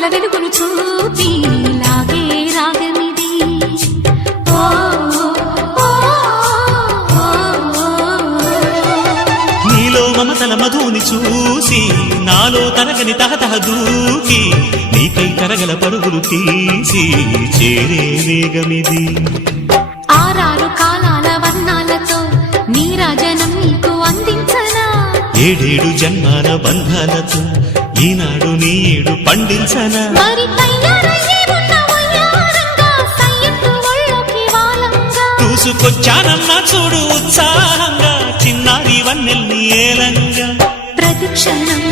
వలపుల వెలుగును చూపి లాగే రాగమిది. ఓ నీలో మమతల మధుని చూసి నాలో తరగని తహతహ దూకి నీకై తరగల పరుగులు తీసి చేరే వేగమిది. ఆరారు కాలాల వర్ణాలతో నీరాజనం నీకు అందించనా, ఏడేడు జన్మాల బంధాలతో ఈనాడు నీడు పండించనా. మరి తయారయ్యే ఉన్న వయ్యారంగా సయ్యత్తు ఒళ్ళోకి వాలంగా చూసుకొచ్చానన్నా చూడు ఉత్సాహంగా చిన్నారి వన్నెల్ని ఏలంగా. ప్రతిక్షణం